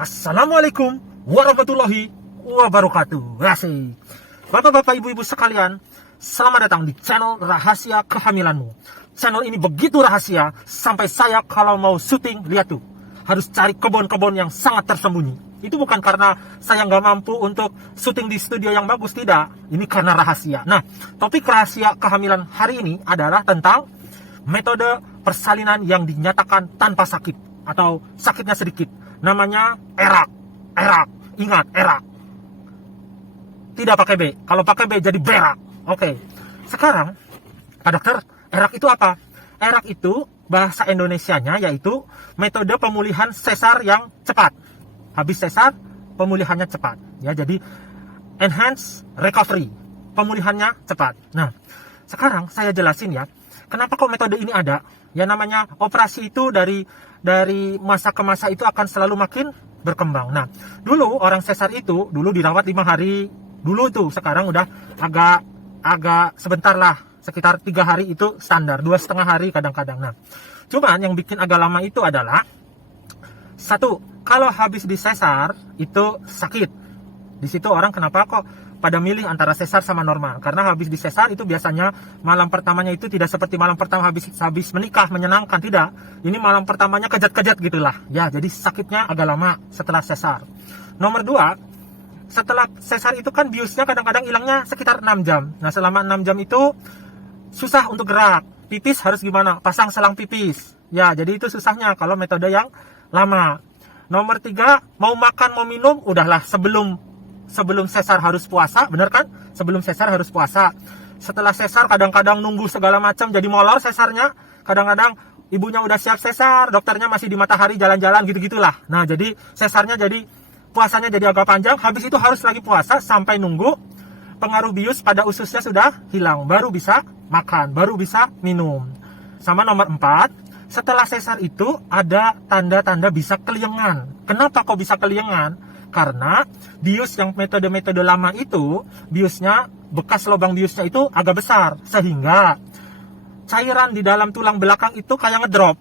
Assalamualaikum warahmatullahi wabarakatuh. Asik. Bapak-bapak, ibu-ibu sekalian, selamat datang di channel Rahasia Kehamilanmu. Channel ini begitu rahasia, sampai saya kalau mau syuting, lihat tuh, harus cari kebun-kebun yang sangat tersembunyi. Itu bukan karena saya nggak mampu untuk syuting di studio yang bagus, tidak. Ini karena rahasia. Nah, topik rahasia kehamilan hari ini adalah tentang metode persalinan yang dinyatakan tanpa sakit atau sakitnya sedikit. Namanya erak. Ingat, erak. Tidak pakai B. Kalau pakai B jadi berak. Oke. Sekarang, Pak Dokter, erak itu apa? Erak itu bahasa Indonesianya yaitu metode pemulihan sesar yang cepat. Habis sesar, pemulihannya cepat. Ya, jadi enhance recovery. Pemulihannya cepat. Nah, sekarang saya jelasin ya. Kenapa kok metode ini ada? Ya, namanya operasi itu dari masa ke masa itu akan selalu makin berkembang. Nah, dulu orang sesar itu dulu dirawat 5 hari dulu tuh, sekarang udah agak sebentar lah, sekitar 3 hari itu standar, 2,5 hari kadang-kadang. Nah, cuman yang bikin agak lama itu adalah satu, kalau habis di sesar itu sakit. Di situ orang kenapa kok pada milih antara sesar sama normal? Karena habis di sesar itu biasanya malam pertamanya itu tidak seperti malam pertama habis menikah menyenangkan, tidak. Ini malam pertamanya kejat-kejat gitulah. Ya, jadi sakitnya agak lama setelah sesar. Nomor 2, setelah sesar itu kan biusnya kadang-kadang hilangnya sekitar 6 jam. Nah, selama 6 jam itu susah untuk gerak. Pipis harus gimana? Pasang selang pipis. Ya, jadi itu susahnya kalau metode yang lama. Nomor 3, mau makan mau minum udahlah sebelum sesar harus puasa, bener kan? Sebelum sesar harus puasa. Setelah sesar kadang-kadang nunggu segala macam, jadi molor sesarnya. Kadang-kadang ibunya udah siap sesar, dokternya masih di matahari jalan-jalan gitu-gitulah. Nah, jadi sesarnya jadi puasanya jadi agak panjang. Habis itu harus lagi puasa sampai nunggu pengaruh bius pada ususnya sudah hilang, baru bisa makan, baru bisa minum. Sama nomor 4, setelah sesar itu ada tanda-tanda bisa keliengan. Kenapa kok bisa keliengan? Karena bius yang metode-metode lama itu, biusnya, bekas lubang biusnya itu agak besar, sehingga cairan di dalam tulang belakang itu kayak ngedrop.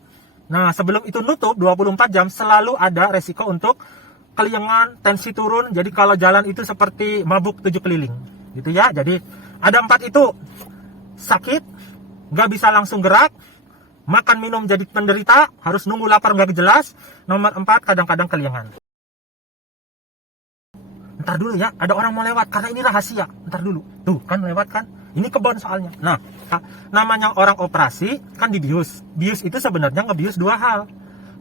Nah, sebelum itu nutup 24 jam selalu ada resiko untuk keliengan, tensi turun. Jadi kalau jalan itu seperti mabuk 7 keliling gitu ya. Jadi ada 4 itu: sakit, gak bisa langsung gerak, makan minum jadi penderita, harus nunggu lapar gak jelas. Nomor 4, kadang-kadang keliengan. Ntar dulu ya, ada orang mau lewat karena ini rahasia. Ntar dulu, tuh kan lewat kan, ini kebon soalnya. Nah, namanya orang operasi kan dibius. Bius itu sebenarnya ngebius 2 hal.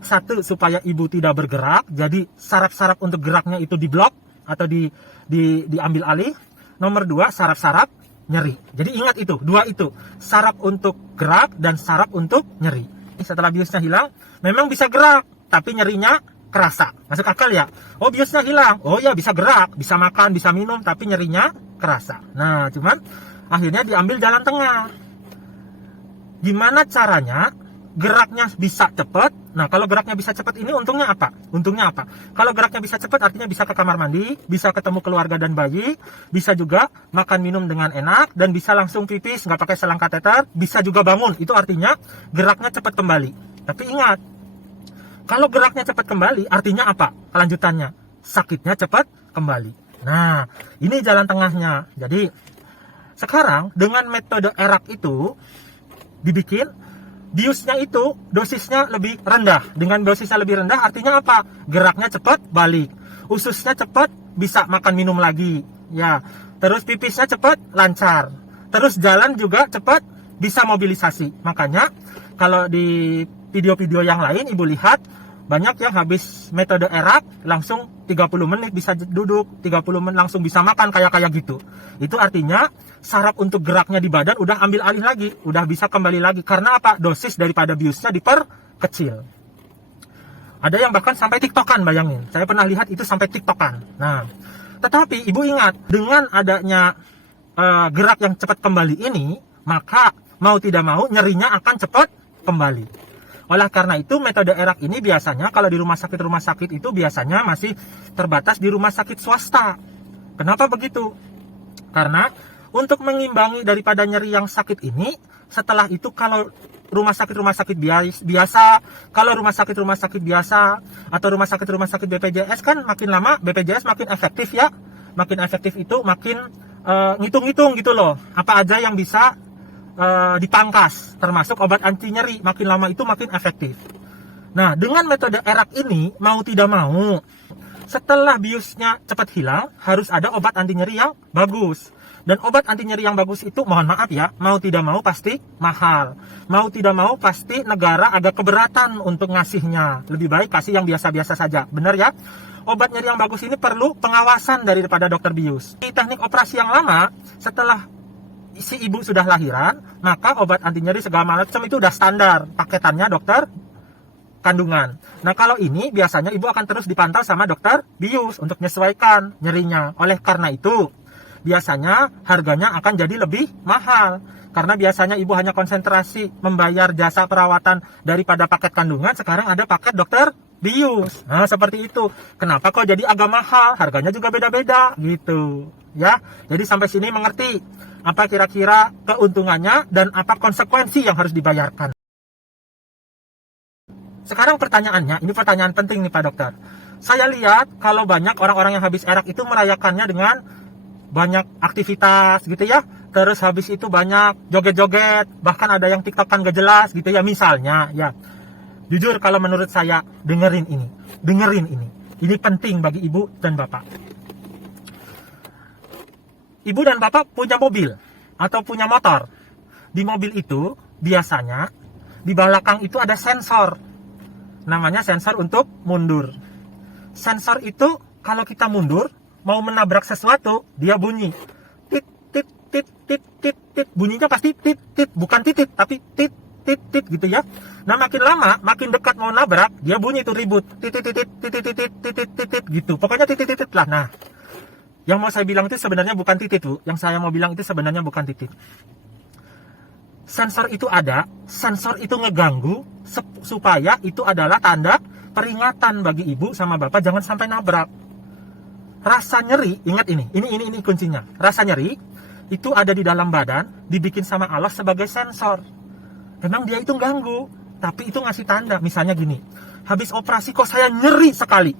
1, supaya ibu tidak bergerak, jadi saraf-saraf untuk geraknya itu diblok atau diambil alih. Nomor 2, saraf-saraf nyeri. Jadi ingat itu, 2 itu, saraf untuk gerak dan saraf untuk nyeri. Setelah biusnya hilang, memang bisa gerak, tapi nyerinya kerasa. Masuk akal ya? Oh, biusnya hilang. Oh ya, bisa gerak, bisa makan, bisa minum, tapi nyerinya kerasa. Nah, cuman akhirnya diambil jalan tengah. Gimana caranya geraknya bisa cepat? Nah, kalau geraknya bisa cepat ini untungnya apa? Untungnya apa? Kalau geraknya bisa cepat artinya bisa ke kamar mandi, bisa ketemu keluarga dan bayi, bisa juga makan minum dengan enak, dan bisa langsung pipis, nggak pakai selang kateter, bisa juga bangun. Itu artinya geraknya cepat kembali. Tapi ingat, kalau geraknya cepat kembali, artinya apa? Kelanjutannya, sakitnya cepat kembali. Nah, ini jalan tengahnya. Jadi, sekarang dengan metode erak itu dibikin, biusnya itu dosisnya lebih rendah. Dengan dosisnya lebih rendah artinya apa? Geraknya cepat balik. Ususnya cepat bisa makan minum lagi. Ya, terus pipisnya cepat lancar. Terus jalan juga cepat bisa mobilisasi. Makanya kalau di video-video yang lain ibu lihat banyak yang habis metode erak langsung 30 menit bisa duduk, 30 menit langsung bisa makan kayak gitu. Itu artinya saraf untuk geraknya di badan udah ambil alih lagi, udah bisa kembali lagi. Karena apa? Dosis daripada biusnya diperkecil. Ada yang bahkan sampai tiktokan, bayangin. Saya pernah lihat itu sampai tiktokan. Nah, tetapi ibu ingat, dengan adanya gerak yang cepat kembali ini, maka mau tidak mau nyerinya akan cepat kembali. Oleh karena itu metode erak ini biasanya kalau di rumah sakit itu biasanya masih terbatas di rumah sakit swasta. Kenapa begitu? Karena untuk mengimbangi daripada nyeri yang sakit ini, setelah itu kalau rumah sakit biasa. Kalau rumah sakit biasa atau rumah sakit BPJS kan makin lama BPJS makin efektif ya. Makin efektif itu makin ngitung-ngitung gitu loh. Apa aja yang bisa dipangkas, termasuk obat anti nyeri. Makin lama itu makin efektif. Nah, dengan metode ERAK ini, mau tidak mau, setelah biusnya cepat hilang, harus ada obat anti nyeri yang bagus. Dan obat anti nyeri yang bagus itu, mohon maaf ya, mau tidak mau pasti mahal. Mau tidak mau pasti negara agak keberatan untuk ngasihnya. Lebih baik kasih yang biasa-biasa saja. Benar ya? Obat nyeri yang bagus ini perlu pengawasan daripada dokter bius. Di teknik operasi yang lama, setelah si ibu sudah lahiran, maka obat anti nyeri segala macam itu udah standar paketannya dokter kandungan. Nah, kalau ini biasanya ibu akan terus dipantau sama dokter bius untuk menyesuaikan nyerinya. Oleh karena itu, biasanya harganya akan jadi lebih mahal. Karena biasanya ibu hanya konsentrasi membayar jasa perawatan daripada paket kandungan, sekarang ada paket dokter bius. Nah, seperti itu. Kenapa kok jadi agak mahal? Harganya juga beda-beda gitu. Ya, jadi sampai sini mengerti apa kira-kira keuntungannya dan apa konsekuensi yang harus dibayarkan. Sekarang pertanyaannya, ini pertanyaan penting nih Pak Dokter. Saya lihat kalau banyak orang-orang yang habis ERAK itu merayakannya dengan banyak aktivitas gitu ya. Terus habis itu banyak joget-joget, bahkan ada yang tiktokan gak jelas gitu ya misalnya ya. Jujur kalau menurut saya, dengerin ini. Ini penting bagi ibu dan bapak. Ibu dan bapak punya mobil atau punya motor. Di mobil itu biasanya di belakang itu ada sensor. Namanya sensor untuk mundur. Sensor itu kalau kita mundur, mau menabrak sesuatu, dia bunyi. Tit, tit, tit, tit, tit, tit. Bunyinya pasti tit, tit. Bukan titit, tapi tit, tit, tit gitu ya. Nah, makin lama, makin dekat mau nabrak, dia bunyi itu ribut. Tit, tit, tit, tit, tit, tit, tit, tit, tit, gitu. Pokoknya tit, tit, tit lah. Nah, yang mau saya bilang itu sebenarnya bukan titit, Bu. Yang saya mau bilang itu sebenarnya bukan titit. Sensor itu ada, sensor itu ngeganggu supaya itu adalah tanda peringatan bagi ibu sama bapak jangan sampai nabrak. Rasa nyeri, ingat ini kuncinya. Rasa nyeri itu ada di dalam badan, dibikin sama Allah sebagai sensor. Memang dia itu ganggu, tapi itu ngasih tanda. Misalnya gini, habis operasi kok saya nyeri sekali.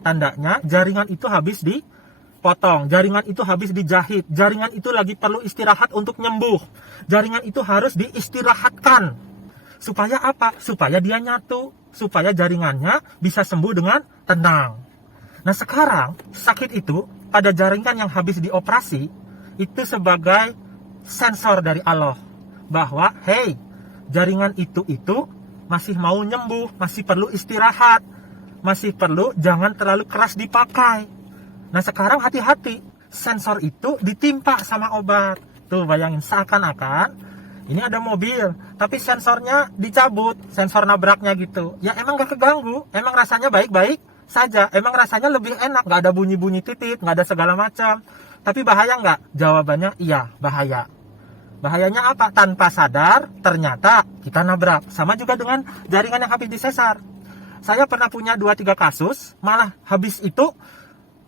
Tandanya jaringan itu habis dipotong, jaringan itu habis dijahit, jaringan itu lagi perlu istirahat untuk nyembuh, jaringan itu harus diistirahatkan. Supaya apa? Supaya dia nyatu, supaya jaringannya bisa sembuh dengan tenang. Nah, sekarang sakit itu pada jaringan yang habis dioperasi itu sebagai sensor dari Allah bahwa hey, jaringan itu masih mau nyembuh, masih perlu istirahat, masih perlu jangan terlalu keras dipakai. Nah, sekarang hati-hati, sensor itu ditimpa sama obat. Tuh, bayangin seakan-akan ini ada mobil, tapi sensornya dicabut, sensor nabraknya gitu. Ya emang gak keganggu, emang rasanya baik-baik saja, emang rasanya lebih enak, gak ada bunyi-bunyi titit, gak ada segala macam. Tapi bahaya nggak? Jawabannya iya, bahaya. Bahayanya apa? Tanpa sadar, ternyata kita nabrak. Sama juga dengan jaringan yang habis disesar. Saya pernah punya 2-3 kasus, malah habis itu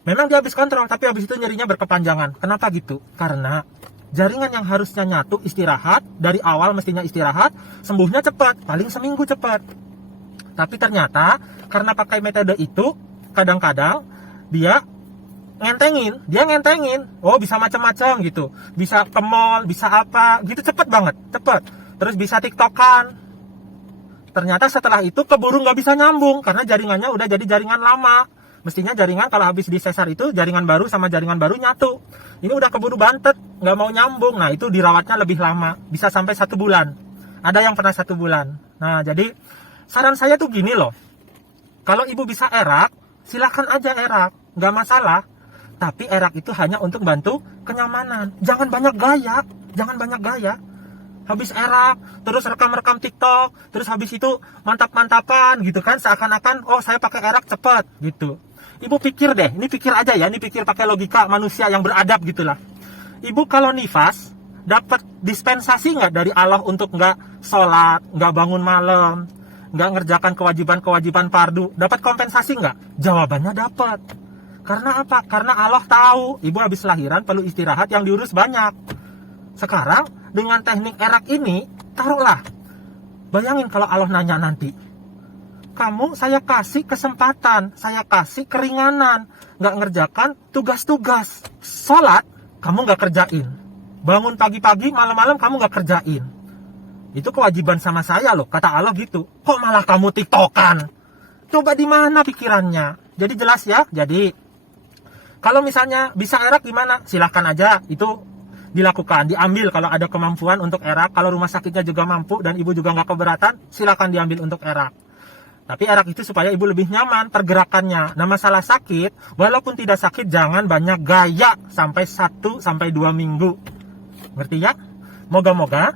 memang dia habis kontrol, tapi habis itu nyerinya berkepanjangan. Kenapa gitu? Karena jaringan yang harusnya nyatu istirahat, dari awal mestinya istirahat, sembuhnya cepat, paling seminggu cepat. Tapi ternyata karena pakai metode itu, kadang-kadang dia ngentengin. Oh, bisa macam-macam gitu. Bisa ke mall, bisa apa, gitu cepet banget, cepet. Terus bisa tiktokan. Ternyata setelah itu keburu nggak bisa nyambung karena jaringannya udah jadi jaringan lama. Mestinya jaringan kalau habis disesar itu jaringan baru sama jaringan baru nyatu. Ini udah keburu bantet, nggak mau nyambung. Nah, itu dirawatnya lebih lama, bisa sampai 1 bulan. Ada yang pernah 1 bulan. Nah, jadi saran saya tuh gini loh. Kalau ibu bisa ERAK, silakan aja ERAK, nggak masalah. Tapi ERAK itu hanya untuk bantu kenyamanan. Jangan banyak gaya. Habis ERAK, terus rekam-rekam TikTok, terus habis itu mantap-mantapan gitu kan, seakan-akan oh saya pakai ERAK cepat gitu. Ibu pikir deh, ini pikir aja ya, ini pikir pakai logika manusia yang beradab gitulah. Ibu kalau nifas, dapat dispensasi nggak dari Allah untuk nggak sholat, nggak bangun malam, nggak ngerjakan kewajiban-kewajiban fardu? Dapat kompensasi nggak? Jawabannya dapat. Karena apa? Karena Allah tahu ibu habis lahiran perlu istirahat yang diurus banyak. Sekarang dengan teknik ERAK ini, taruhlah Bayangin kalau Allah nanya nanti, kamu saya kasih kesempatan, saya kasih keringanan, nggak ngerjakan tugas-tugas. Sholat, kamu nggak kerjain. Bangun pagi-pagi, malam-malam kamu nggak kerjain. Itu kewajiban sama saya loh, kata Allah gitu. Kok malah kamu tiktokan? Coba di mana pikirannya? Jadi jelas ya. Jadi kalau misalnya bisa erak gimana? Silahkan aja, itu dilakukan, diambil kalau ada kemampuan untuk erak. Kalau rumah sakitnya juga mampu dan ibu juga nggak keberatan, silahkan diambil untuk erak. Tapi erak itu supaya ibu lebih nyaman pergerakannya. Nah masalah sakit, walaupun tidak sakit jangan banyak gaya sampai 1-2 minggu. Ngerti ya? Moga-moga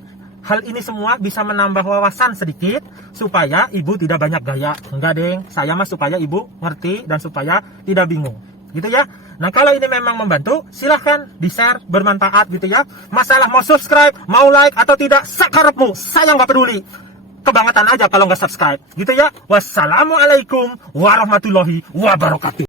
hal ini semua bisa menambah wawasan sedikit supaya ibu tidak banyak gaya. Enggak deng, saya mah supaya ibu ngerti dan supaya tidak bingung. Gitu ya. Nah kalau ini memang membantu, silahkan di-share, bermanfaat gitu ya. Masalah mau subscribe, mau like atau tidak, sakarepmu, saya nggak peduli. Kebangetan aja kalau nggak subscribe gitu ya. Wassalamualaikum warahmatullahi wabarakatuh.